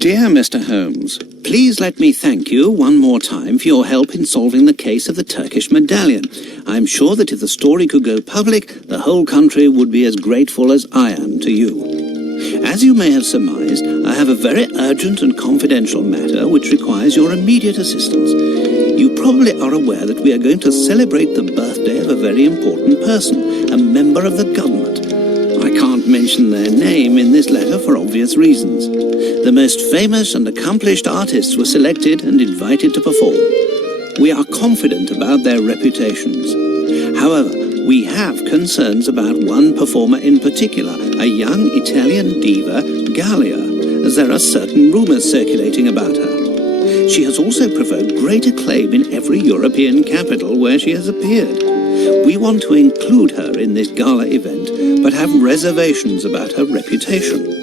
Dear Mr. Holmes, please let me thank you one more time for your help in solving the case of the Turkish medallion. I'm sure that if the story could go public, the whole country would be as grateful as I am to you. As you may have surmised, I have a very urgent and confidential matter which requires your immediate assistance. You probably are aware that we are going to celebrate the birthday of a very important person, a member of the government. I can't mention their name in this letter for obvious reasons. The most famous and accomplished artists were selected and invited to perform. We are confident about their reputations. However, we have concerns about one performer in particular, a young Italian diva, Gallia, as there are certain rumors circulating about her. She has also provoked great acclaim in every European capital where she has appeared. We want to include her in this gala event, but have reservations about her reputation.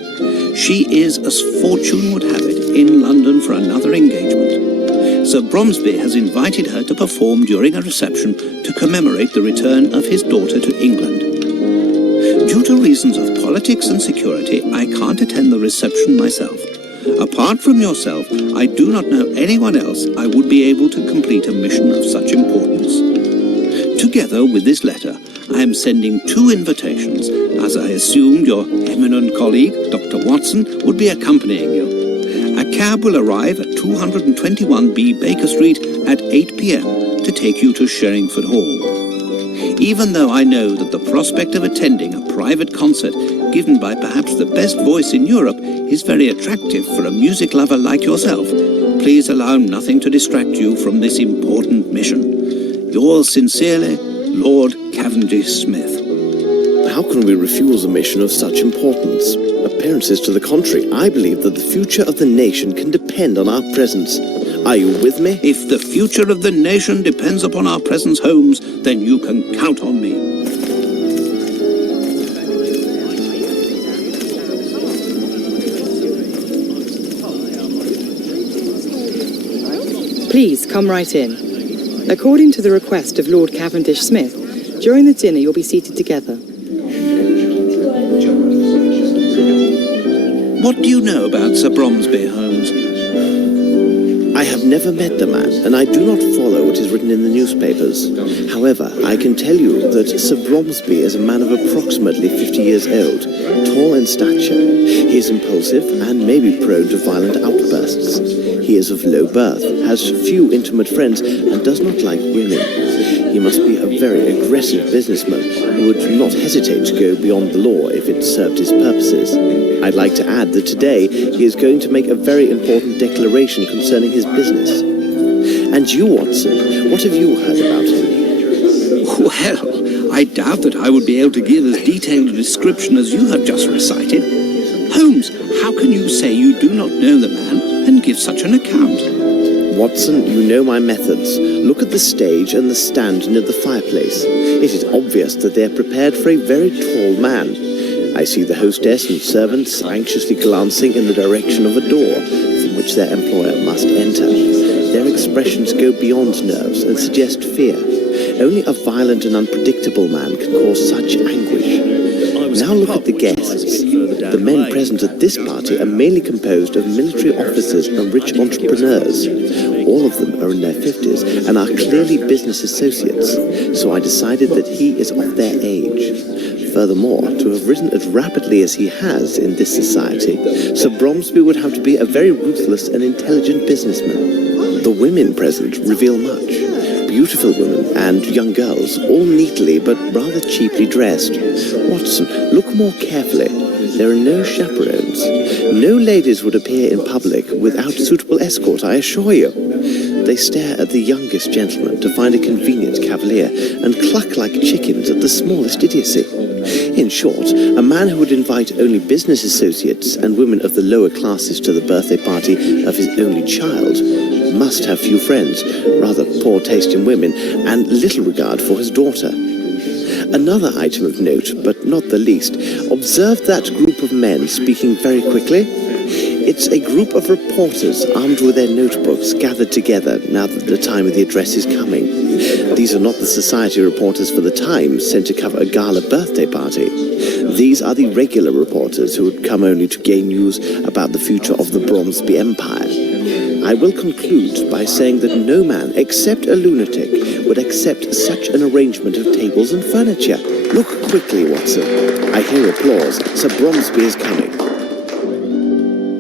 She is, as fortune would have it, in London for another engagement. Sir Bromsby has invited her to perform during a reception to commemorate the return of his daughter to England. Due to reasons of politics and security, I can't attend the reception myself. Apart from yourself, I do not know anyone else I would be able to complete a mission of such importance. Together with this letter, I am sending 2 invitations, as I assumed your eminent colleague, Dr. Watson, would be accompanying you. A cab will arrive at 221B Baker Street at 8 p.m. to take you to Sherringford Hall. Even though I know that the prospect of attending a private concert given by perhaps the best voice in Europe is very attractive for a music lover like yourself, please allow nothing to distract you from this important mission. Yours sincerely, Lord Cavendish Smith. How can we refuse a mission of such importance? Appearances to the contrary, I believe that the future of the nation can depend on our presence. Are you with me? If the future of the nation depends upon our presence, Holmes, then you can count on me. Please come right in. According to the request of Lord Cavendish Smith, during the dinner you'll be seated together. What do you know about Sir Bromsby, Holmes? I have never met the man, and I do not follow what is written in the newspapers. However, I can tell you that Sir Bromsby is a man of approximately 50 years old, tall in stature. He is impulsive and may be prone to violent outbursts. He is of low birth, has few intimate friends, and does not like women. He must be a very aggressive businessman who would not hesitate to go beyond the law if it served his purposes. I'd like to add that today he is going to make a very important declaration concerning his business. And you, Watson, what have you heard about him? Well, I doubt that I would be able to give as detailed a description as you have just recited. Holmes, how can you say you do not know the man and give such an account? Watson, you know my methods. Look at the stage and the stand near the fireplace. It is obvious that they are prepared for a very tall man. I see the hostess and servants anxiously glancing in the direction of a door from which their employer must enter. Their expressions go beyond nerves and suggest fear. Only a violent and unpredictable man can cause such anguish. Now look at the guests. The men present at this party are mainly composed of military officers and rich entrepreneurs. All of them are in their 50s and are clearly business associates, so I decided that he is of their age. Furthermore, to have risen as rapidly as he has in this society, Sir Bromsby would have to be a very ruthless and intelligent businessman. The women present reveal much. Beautiful women and young girls, all neatly but rather cheaply dressed. Watson, look more carefully. There are no chaperones. No ladies would appear in public without suitable escort, I assure you. They stare at the youngest gentleman to find a convenient cavalier and cluck like chickens at the smallest idiocy. In short, a man who would invite only business associates and women of the lower classes to the birthday party of his only child must have few friends, rather poor taste in women, and little regard for his daughter. Another item of note, but not the least, observe that group of men speaking very quickly. It's a group of reporters armed with their notebooks gathered together now that the time of the address is coming. These are not the society reporters for the Times sent to cover a gala birthday party. These are the regular reporters who had come only to gain news about the future of the Bromsby Empire. I will conclude by saying that no man, except a lunatic, would accept such an arrangement of tables and furniture. Look quickly, Watson. I hear applause. Sir Bromsby is coming.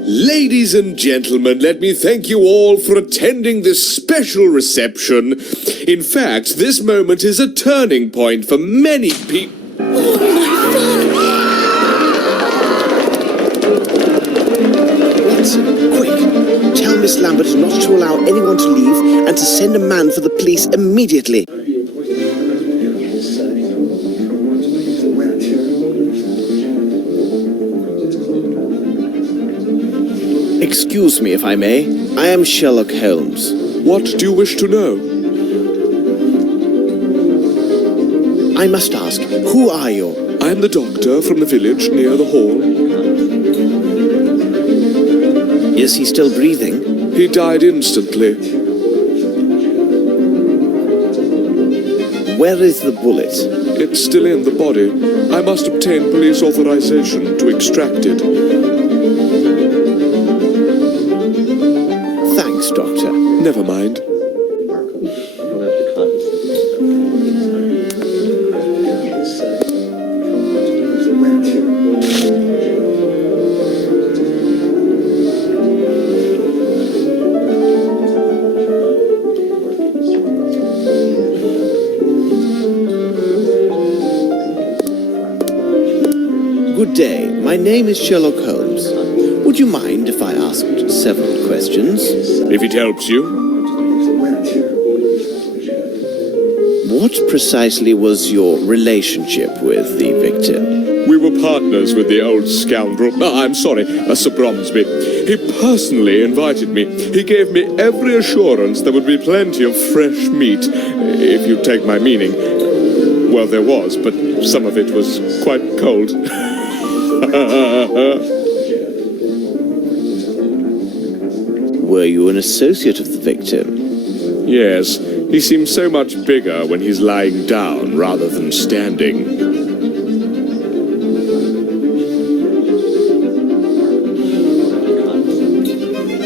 Ladies and gentlemen, let me thank you all for attending this special reception. In fact, this moment is a turning point for many people. Watson, quick! Tell Miss Lambert not to allow anyone to leave and to send a man for the police immediately. Excuse me, if I may. I am Sherlock Holmes. What do you wish to know? I must ask, who are you? I am the doctor from the village near the hall. Is he still breathing? He died instantly. Where is the bullet? It's still in the body. I must obtain police authorization to extract it. Thanks, Doctor. Never mind. Good day. My name is Sherlock Holmes. Would you mind if I asked several questions? If it helps you. What precisely was your relationship with the victim? We were partners with the old scoundrel. I'm sorry, Sir Bromsby. He personally invited me. He gave me every assurance there would be plenty of fresh meat, if you take my meaning. Well, there was, but some of it was quite cold. Were you an associate of the victim? Yes, he seems so much bigger when he's lying down rather than standing.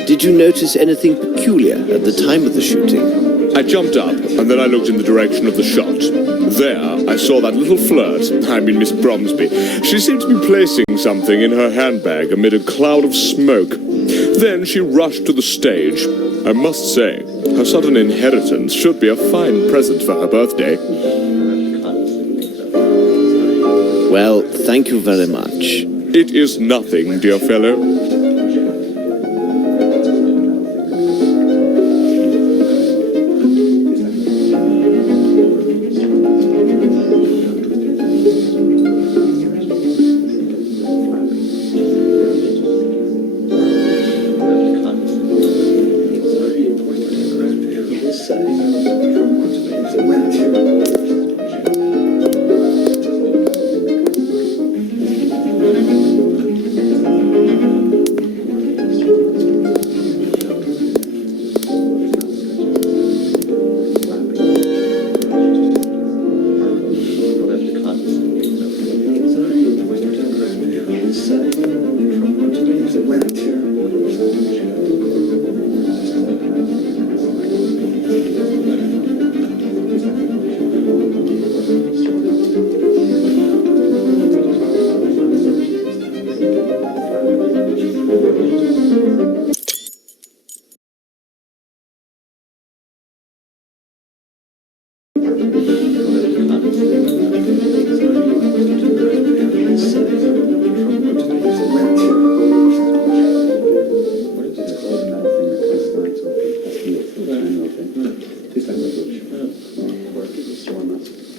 Did you notice anything peculiar at the time of the shooting? I jumped up, and then I looked in the direction of the shot. There, I saw that little flirt, Miss Bromsby. She seemed to be placing something in her handbag amid a cloud of smoke. Then she rushed to the stage. I must say, her sudden inheritance should be a fine present for her birthday. Well, thank you very much. It is nothing, dear fellow.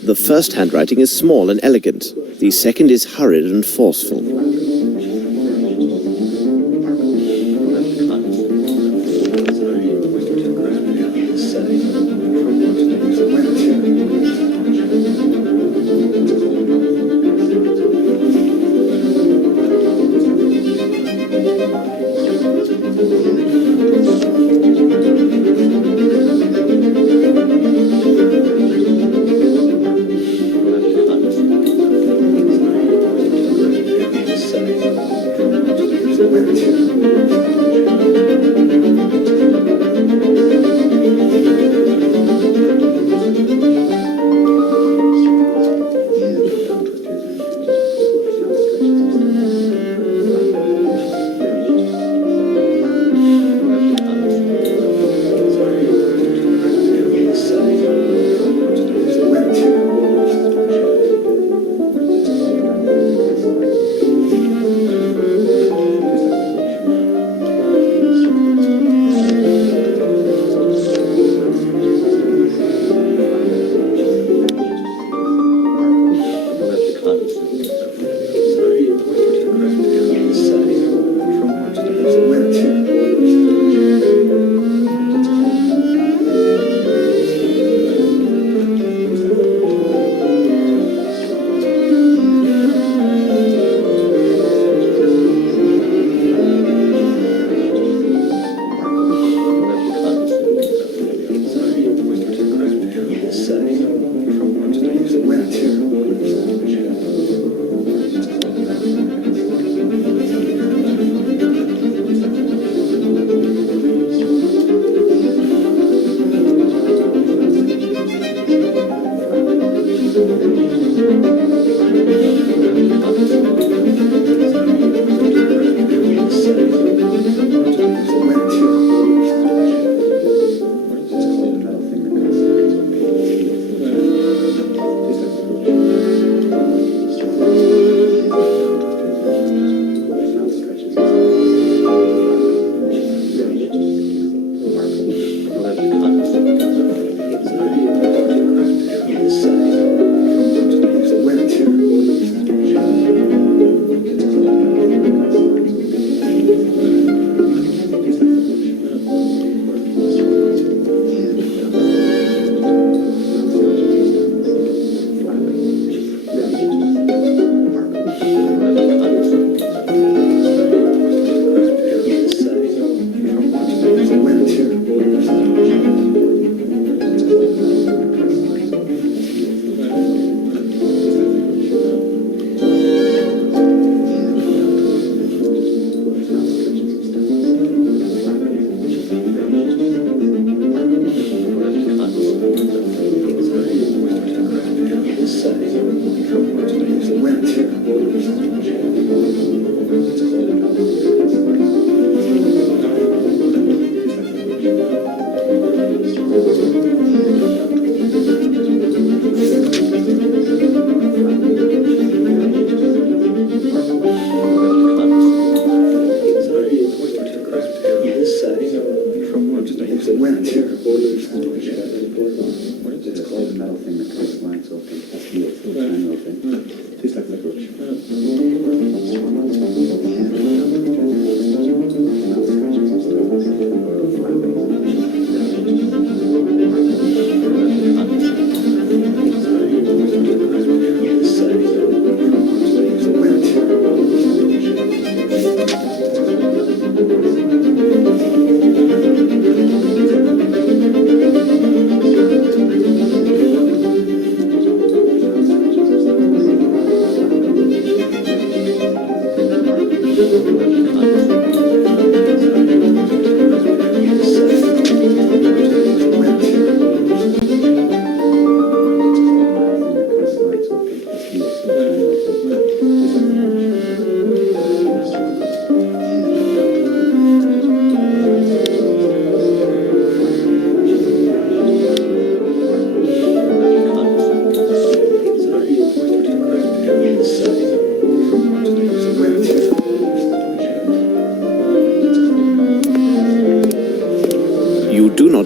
The first handwriting is small and elegant. The second is hurried and forceful.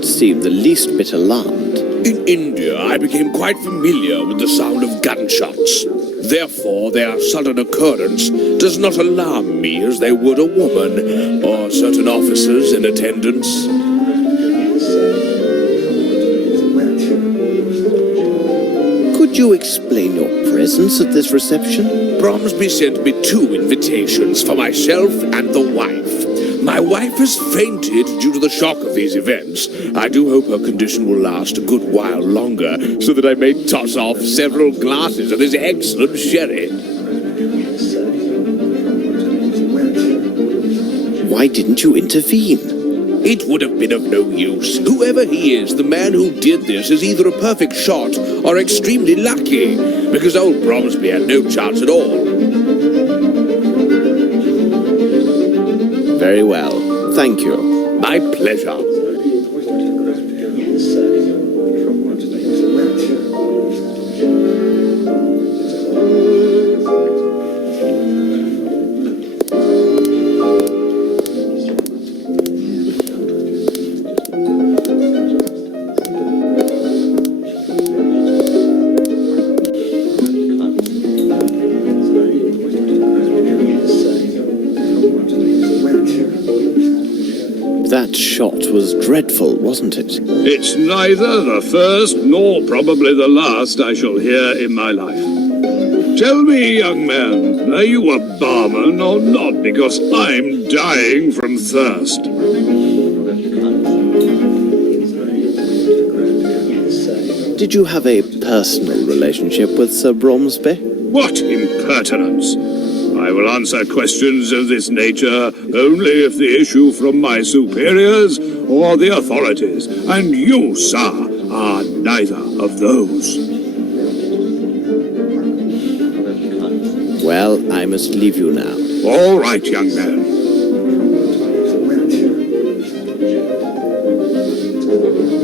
Seem the least bit alarmed. In India, I became quite familiar with the sound of gunshots. Therefore, their sudden occurrence does not alarm me as they would a woman or certain officers in attendance. Could you explain your presence at this reception? Bromsby sent me 2 invitations for myself and the wife. My wife has fainted due to the shock of these events. I do hope her condition will last a good while longer, so that I may toss off several glasses of this excellent sherry. Why didn't you intervene? It would have been of no use. Whoever he is, the man who did this is either a perfect shot or extremely lucky, because old Bromsby had no chance at all. Very well. Thank you. My pleasure. That shot was dreadful, wasn't it? It's neither the first nor probably the last I shall hear in my life. Tell me, young man, are you a barman or not? Because I'm dying from thirst. Did you have a personal relationship with Sir Bromsby? What impertinence! I will answer questions of this nature only if the issue from my superiors or the authorities, and you, sir, are neither of those. Well, I must leave you now. All right, young man.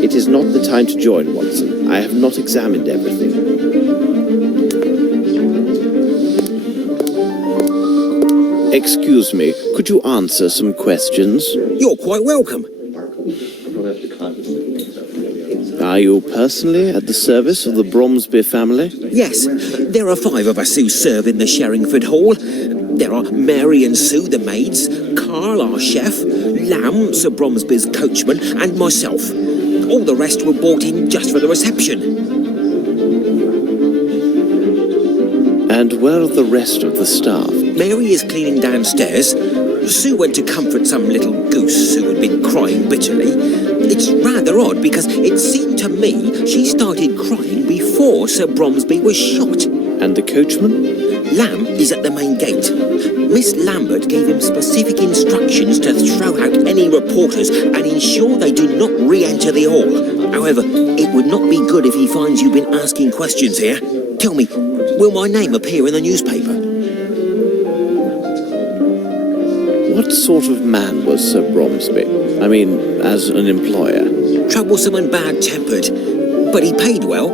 It is not the time to join, Watson. I have not examined everything. Excuse me, could you answer some questions? You're quite welcome. Are you personally at the service of the Bromsby family? Yes, there are 5 of us who serve in the Sherringford Hall. There are Mary and Sue, the maids, Carl, our chef, Lamb, Sir Bromsby's coachman, and myself. All the rest were brought in just for the reception. And where are the rest of the staff? Mary is cleaning downstairs. Sue went to comfort some little goose who had been crying bitterly. It's rather odd because it seemed to me she started crying before Sir Bromsby was shot. And the coachman? Lamb is at the main gate. Miss Lambert gave him specific instructions to throw out any reporters and ensure they do not re-enter the hall. However, it would not be good if he finds you've been asking questions here. Tell me, will my name appear in the newspaper? What sort of man was Sir Bromsby? I mean, as an employer? troublesome and bad-tempered, but he paid well.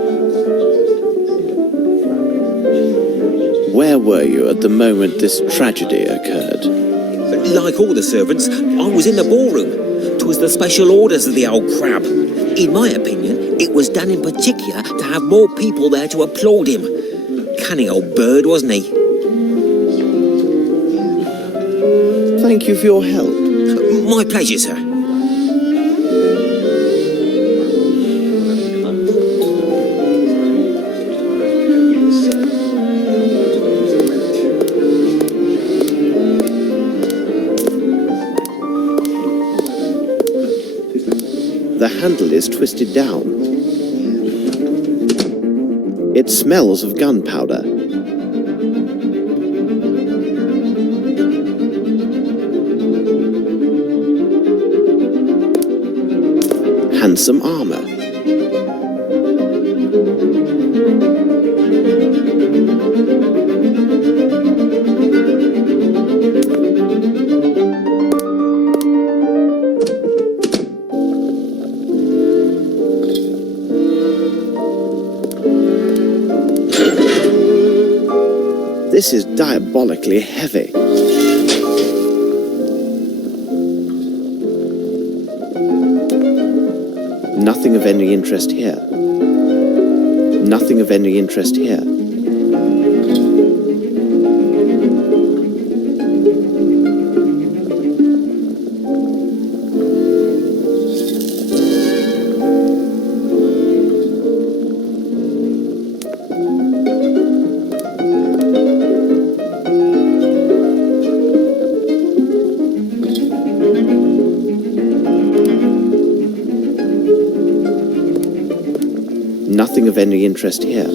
Where were you at the moment this tragedy occurred? Like all the servants, I was in the ballroom. 'Twas the special orders of the old crab. In my opinion, it was done in particular to have more people there to applaud him. Cunning old bird, wasn't he? Thank you for your help. My pleasure, sir. The handle is twisted down. It smells of gunpowder. Handsome armor. This is diabolically heavy. Nothing of any interest here. Nothing of any interest here. Nothing of any interest here.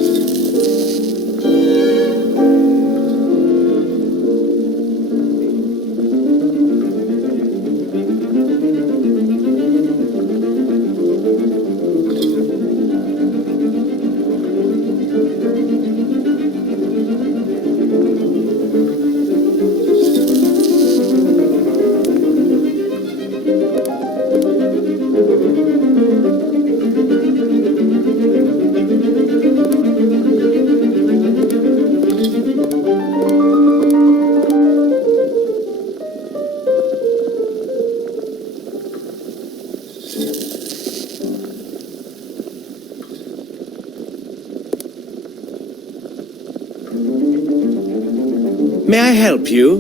May I help you?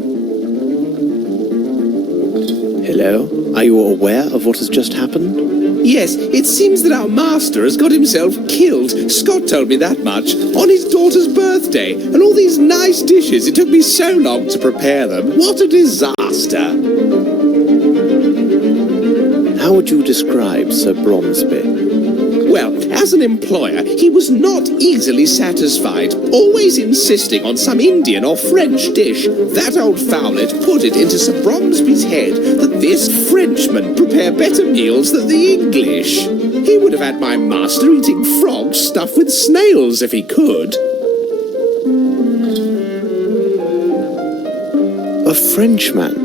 Hello? Are you aware of what has just happened? Yes, it seems that our master has got himself killed. Scott told me that much. On his daughter's birthday. And all these nice dishes. It took me so long to prepare them. What a disaster. How would you describe Sir Bromsby? Well, as an employer, he was not easily satisfied, always insisting on some Indian or French dish. That old fowlet put it into Sir Bromsby's head that this Frenchman prepared better meals than the English. He would have had my master eating frogs stuffed with snails if he could. A Frenchman?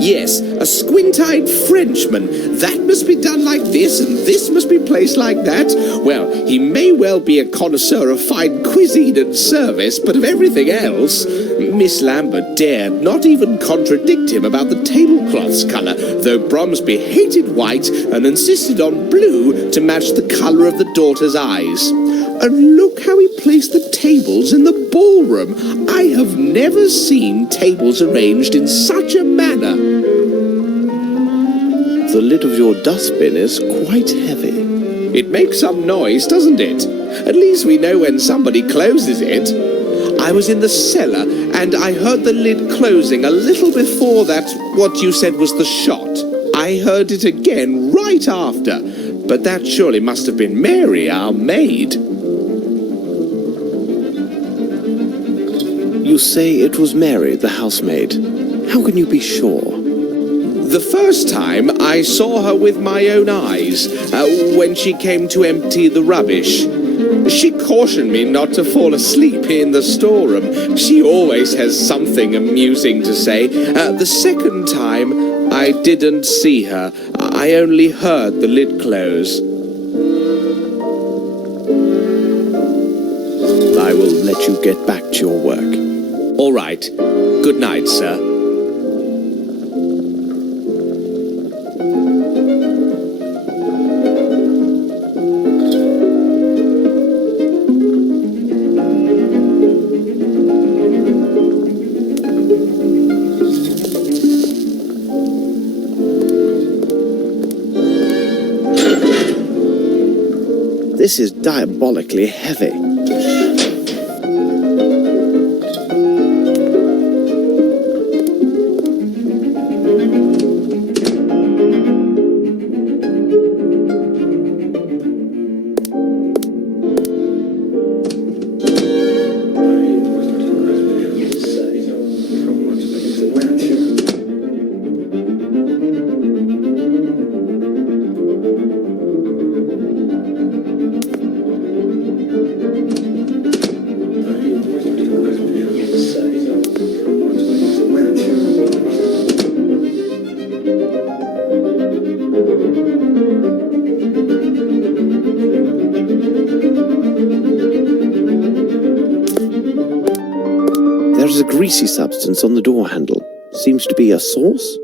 Yes, a squint-eyed Frenchman. That must be done like this, and this must be placed like that. Well, he may well be a connoisseur of fine cuisine and service, but of everything else, Miss Lambert dared not even contradict him about the tablecloth's colour, though Bromsby hated white and insisted on blue to match the colour of the daughter's eyes. And look how he placed the tables in the ballroom. I have never seen tables arranged in such a manner. The lid of your dustbin is quite heavy. It makes some noise, doesn't it? At least we know when somebody closes it. I was in the cellar, and I heard the lid closing a little before that, what you said was the shot. I heard it again right after, but that surely must have been Mary, our maid. You say it was Mary, the housemaid. How can you be sure? The first time I saw her with my own eyes, when she came to empty the rubbish. She cautioned me not to fall asleep in the storeroom. She always has something amusing to say. The second time, I didn't see her. I only heard the lid close. I will let you get back to your work. All right. Good night, sir. This is diabolically heavy. There is a greasy substance on the door handle. Seems to be a sauce?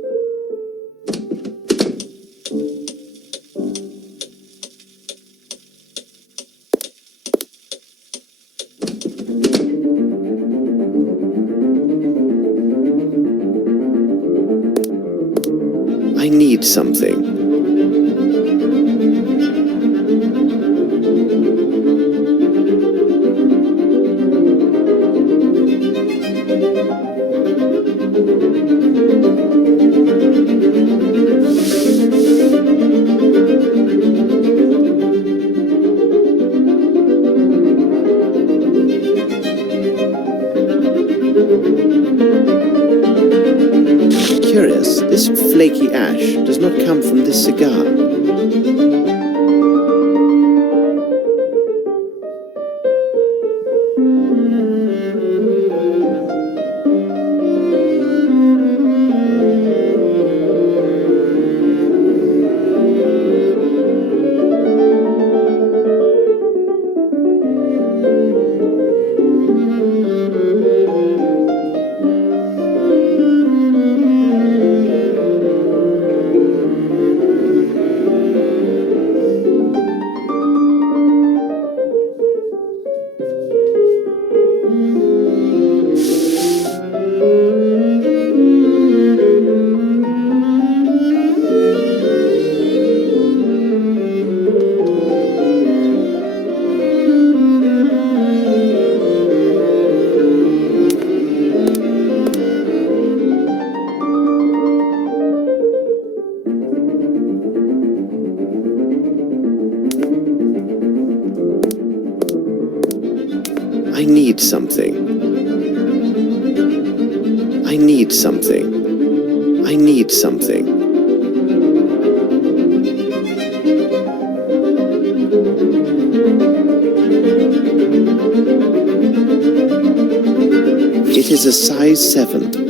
I need something. Curious, this flaky ash does not come from this cigar. I need something. I need something. I need something. It is a size 7.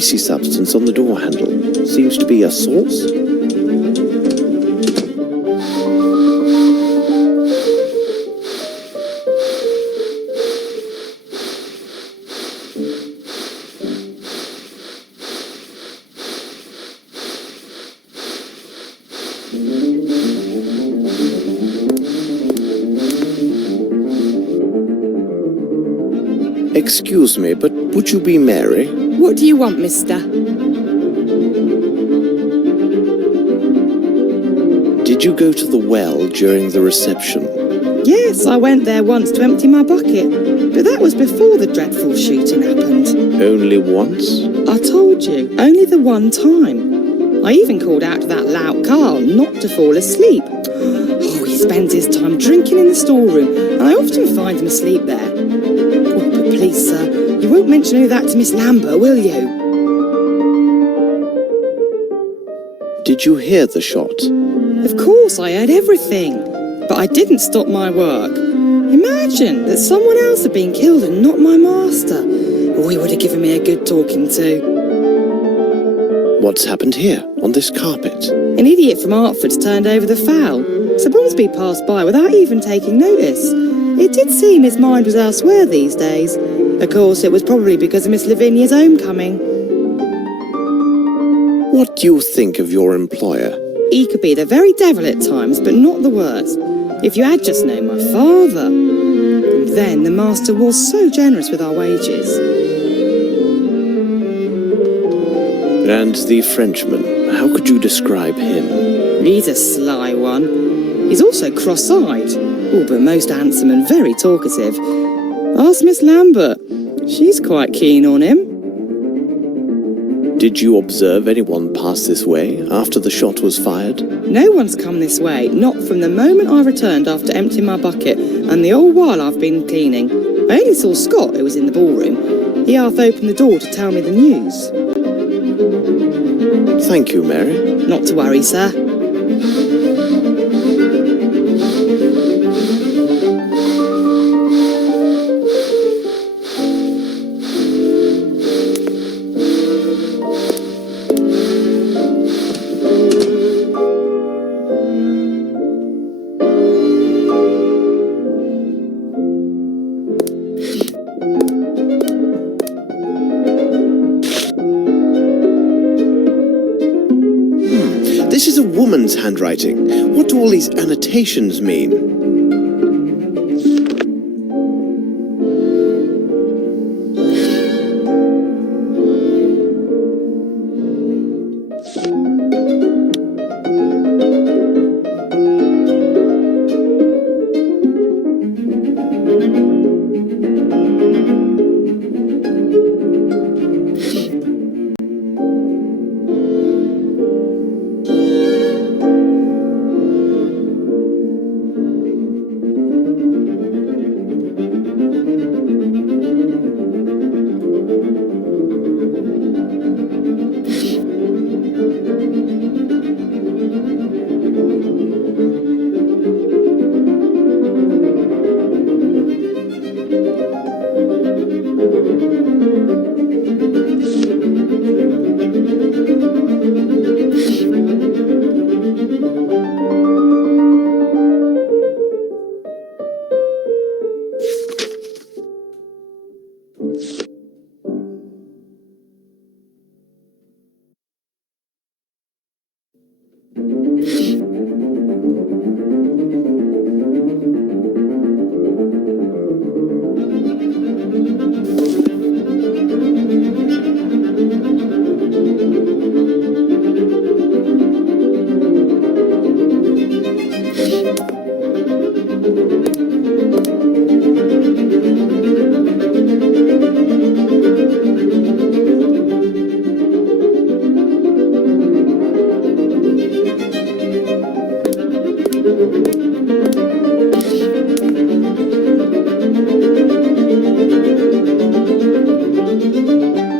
greasy substance on the door handle. Seems to be a sauce. Excuse me, but would you be Mary? What do you want, mister? Did you go to the well during the reception? Yes, I went there once to empty my bucket, but that was before the dreadful shooting happened. Only once? I told you, only the one time. I even called out to that lout Carl not to fall asleep. Oh, he spends his time drinking in the storeroom, and I often find him asleep there. Oh, but please, sir, you won't mention any of that to Miss Lambert, will you? Did you hear the shot? Of course, I heard everything, but I didn't stop my work. Imagine that someone else had been killed and not my master. Oh, he would have given me a good talking to. What's happened here, on this carpet? An idiot from Hertford's turned over the fowl. Sir Bromsby passed by without even taking notice. It did seem his mind was elsewhere these days. Of course, it was probably because of Miss Lavinia's homecoming. What do you think of your employer? He could be the very devil at times, but not the worst. If you had just known my father. And then the master was so generous with our wages. And the Frenchman, how could you describe him? He's a sly one. He's also cross-eyed. Oh, but most handsome and very talkative. Ask Miss Lambert. She's quite keen on him. Did you observe anyone pass this way after the shot was fired? No one's come this way, not from the moment I returned after emptying my bucket, and the whole while I've been cleaning. I only saw Scott, who was in the ballroom. He half opened the door to tell me the news. Thank you, Mary. Not to worry, sir. This is a woman's handwriting. What do all these annotations mean?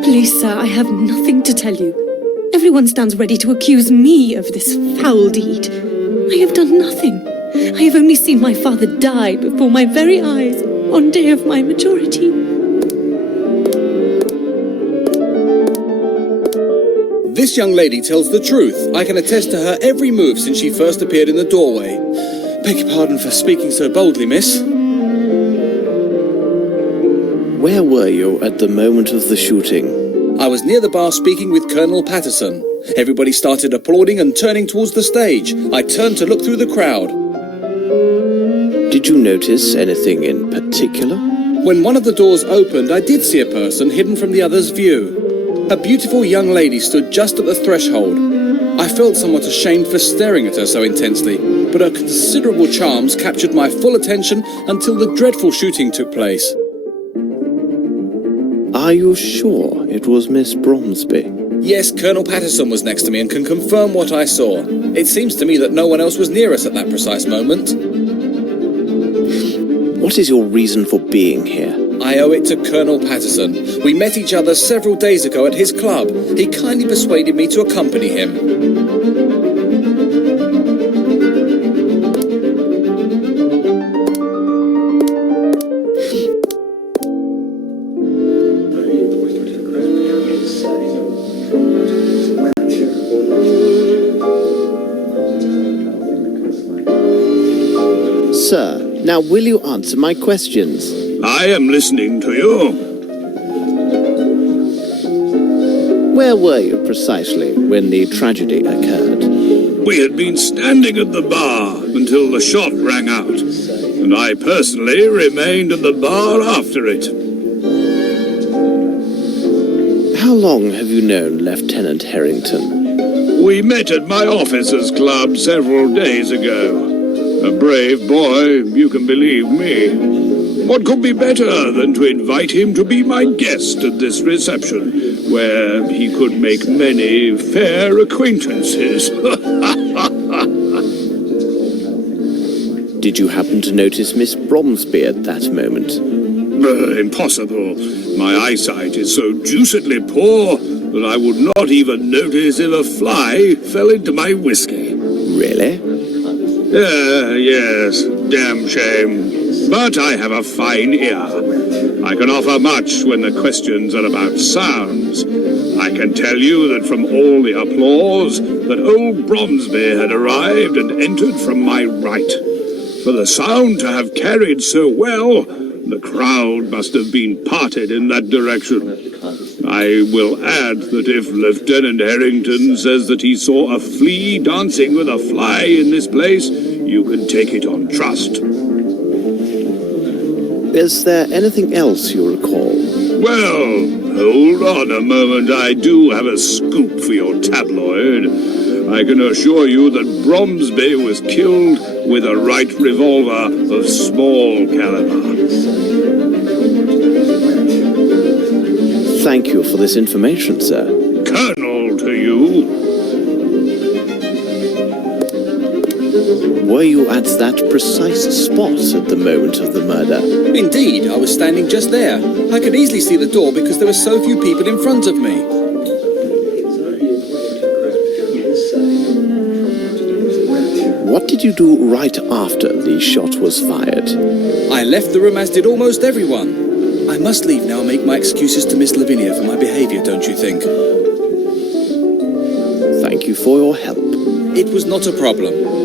Please, sir, I have nothing to tell you. Everyone stands ready to accuse me of this foul deed. I have done nothing. I have only seen my father die before my very eyes on day of my majority. This young lady tells the truth. I can attest to her every move since she first appeared in the doorway. Beg your pardon for speaking so boldly, miss. Where were you at the moment of the shooting? I was near the bar speaking with Colonel Patterson. Everybody started applauding and turning towards the stage. I turned to look through the crowd. Did you notice anything in particular? When one of the doors opened, I did see a person hidden from the other's view. A beautiful young lady stood just at the threshold. I felt somewhat ashamed for staring at her so intensely, but her considerable charms captured my full attention until the dreadful shooting took place. Are you sure it was Miss Bromsby? Yes, Colonel Patterson was next to me and can confirm what I saw. It seems to me that no one else was near us at that precise moment. What is your reason for being here? I owe it to Colonel Patterson. We met each other several days ago at his club. He kindly persuaded me to accompany him. Sir, now will you answer my questions? I am listening to you. Where were you precisely when the tragedy occurred? We had been standing at the bar until the shot rang out, and I personally remained at the bar after it. How long have you known Lieutenant Harrington? We met at my officers' club several days ago. A brave boy, you can believe me. What could be better than to invite him to be my guest at this reception, where he could make many fair acquaintances? Did you happen to notice Miss Bromsby at that moment? Impossible. My eyesight is so deucedly poor that I would not even notice if a fly fell into my whiskey. Really? Yes, damn shame. But I have a fine ear. I can offer much when the questions are about sounds. I can tell you that from all the applause, that old Bromsby had arrived and entered from my right. For the sound to have carried so well, the crowd must have been parted in that direction. I will add that if Lieutenant Harrington says that he saw a flea dancing with a fly in this place, you can take it on trust. Is there anything else you recall? Well, hold on a moment. I do have a scoop for your tabloid. I can assure you that Bromsby was killed with a Wright revolver of small caliber. Thank you for this information, sir. Colonel to you. Were you at that precise spot at the moment of the murder? Indeed, I was standing just there. I could easily see the door because there were so few people in front of me. What did you do right after the shot was fired? I left the room as did almost everyone. I must leave now and make my excuses to Miss Lavinia for my behaviour, don't you think? Thank you for your help. It was not a problem.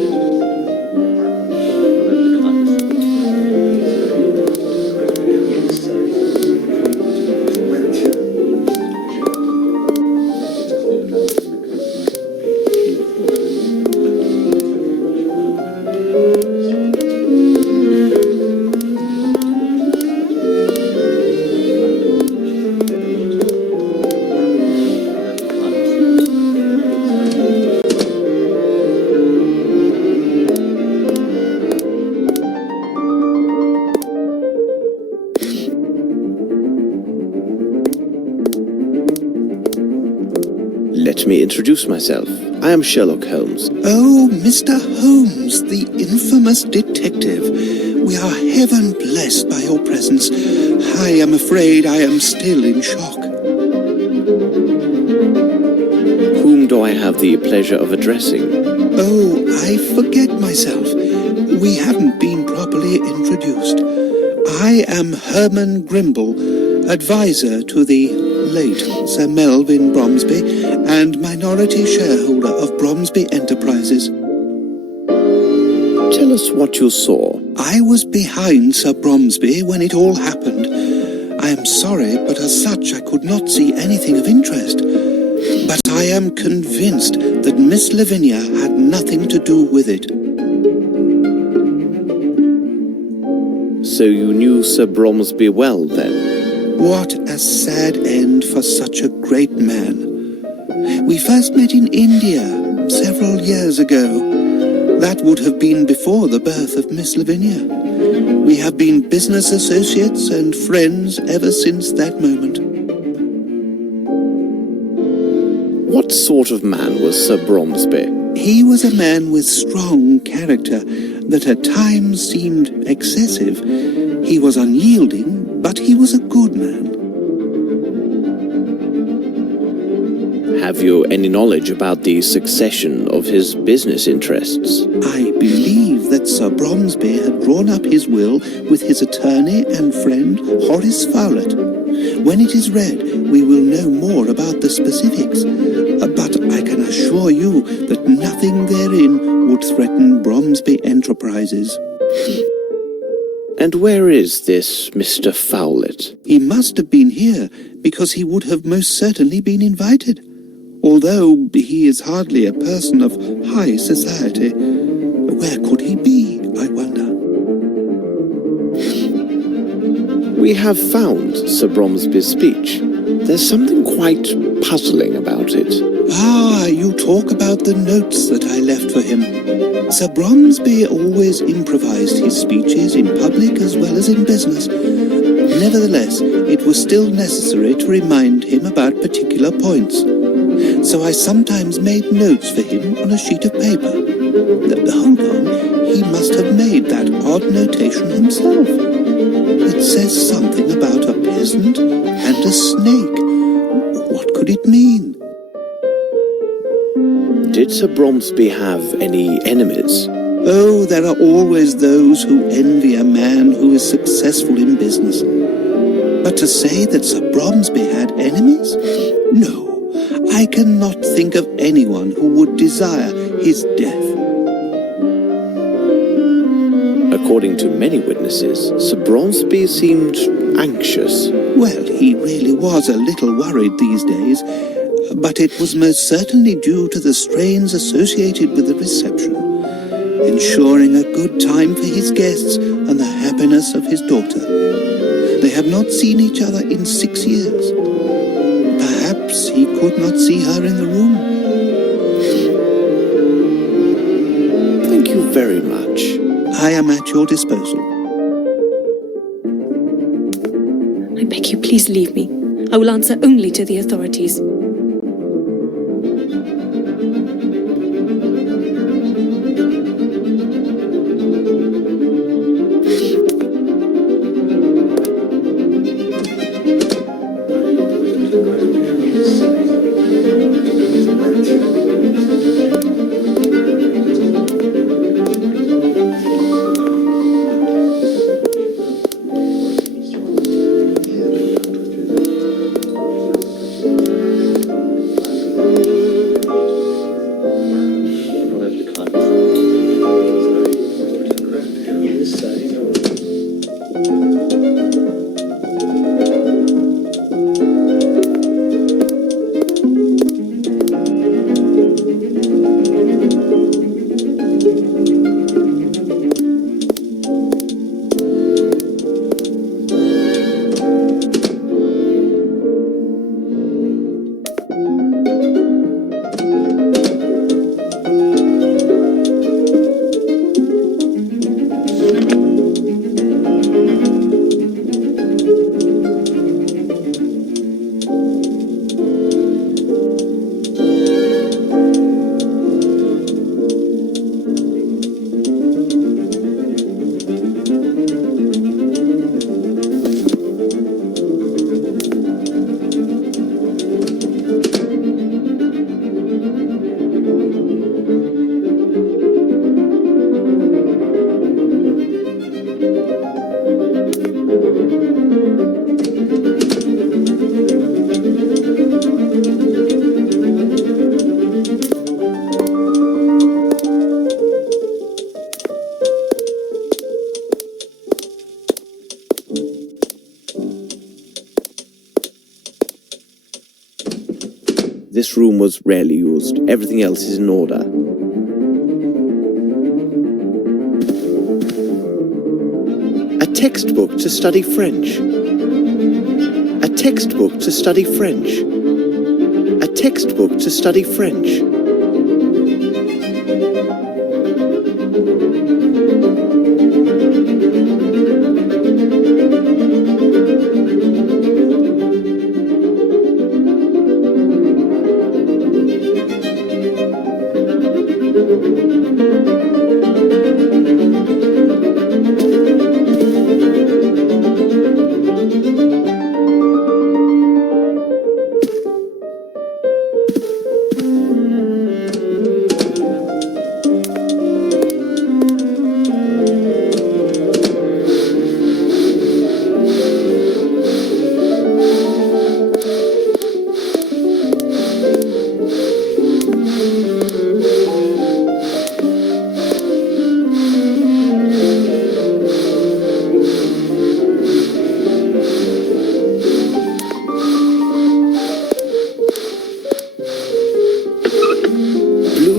Let me introduce myself. I am Sherlock Holmes. Oh, Mr. Holmes, the infamous detective. We are heaven blessed by your presence. I am afraid I am still in shock. Whom do I have the pleasure of addressing? Oh, I forget myself. We haven't been properly introduced. I am Herman Grimble, advisor to the late Sir Melvyn Bromsby, and minority shareholder of Bromsby Enterprises. Tell us what you saw. I was behind Sir Bromsby when it all happened. I am sorry, but as such I could not see anything of interest. But I am convinced that Miss Lavinia had nothing to do with it. So you knew Sir Bromsby well, then? What a sad end for such a great man. We first met in India several years ago. That would have been before the birth of Miss Lavinia. We have been business associates and friends ever since that moment. What sort of man was Sir Bromsby? He was a man with strong character that at times seemed excessive. He was unyielding, but he was a good man. Have you any knowledge about the succession of his business interests? I believe that Sir Bromsby had drawn up his will with his attorney and friend Horace Fowlett. When it is read, we will know more about the specifics, but I can assure you that nothing therein would threaten Bromsby Enterprises. And where is this Mr. Fowlett? He must have been here, because he would have most certainly been invited. Although he is hardly a person of high society. Where could he be, I wonder? We have found Sir Bromsby's speech. There's something quite puzzling about it. Ah, you talk about the notes that I left for him. Sir Bromsby always improvised his speeches in public as well as in business. Nevertheless, it was still necessary to remind him about particular points. So I sometimes made notes for him on a sheet of paper. Hold on, he must have made that odd notation himself. It says something about a peasant and a snake. What could it mean? Did Sir Bromsby have any enemies? Oh, there are always those who envy a man who is successful in business. But to say that Sir Bromsby had enemies? No, I cannot think of anyone who would desire his death. According to many witnesses, Sir Bromsby seemed anxious. Well, he really was a little worried these days, but it was most certainly due to the strains associated with the reception, ensuring a good time for his guests and the happiness of his daughter. They have not seen each other in 6 years. Perhaps he could not see her in the room. Thank you very much. I am at your disposal. I beg you, please leave me. I will answer only to the authorities. This room was rarely used. Everything else is in order. A textbook to study French. A textbook to study French. A textbook to study French.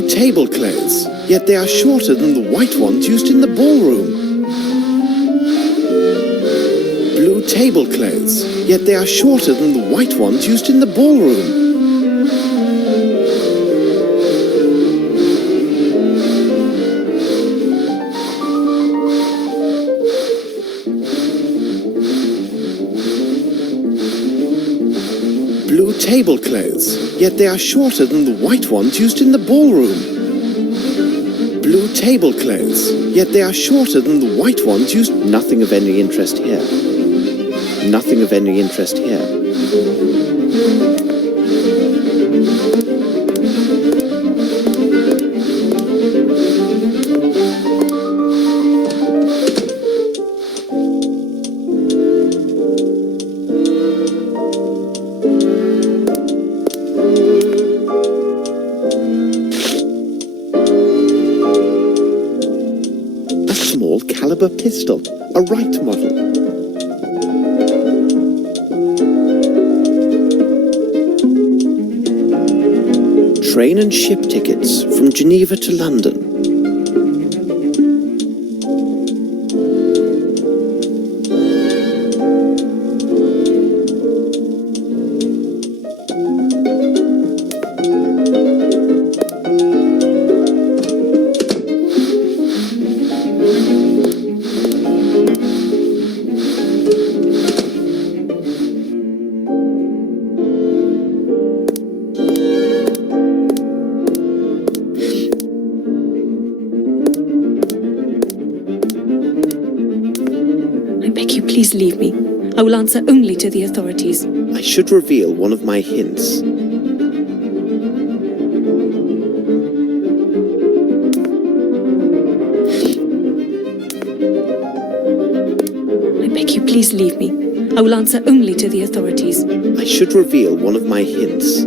Tablecloths, yet they are shorter than the white ones used in the ballroom. Blue tablecloths, yet they are shorter than the white ones used in the ballroom. Blue tablecloths, yet they are shorter than the white ones used in the ballroom. Blue tablecloths, yet they are shorter than the white ones used... Nothing of any interest here. Nothing of any interest here. Caliber pistol, a Wright model. Train and ship tickets from Geneva to London. Please leave me. I will answer only to the authorities. I should reveal one of my hints. I beg you, please leave me. I will answer only to the authorities. I should reveal one of my hints.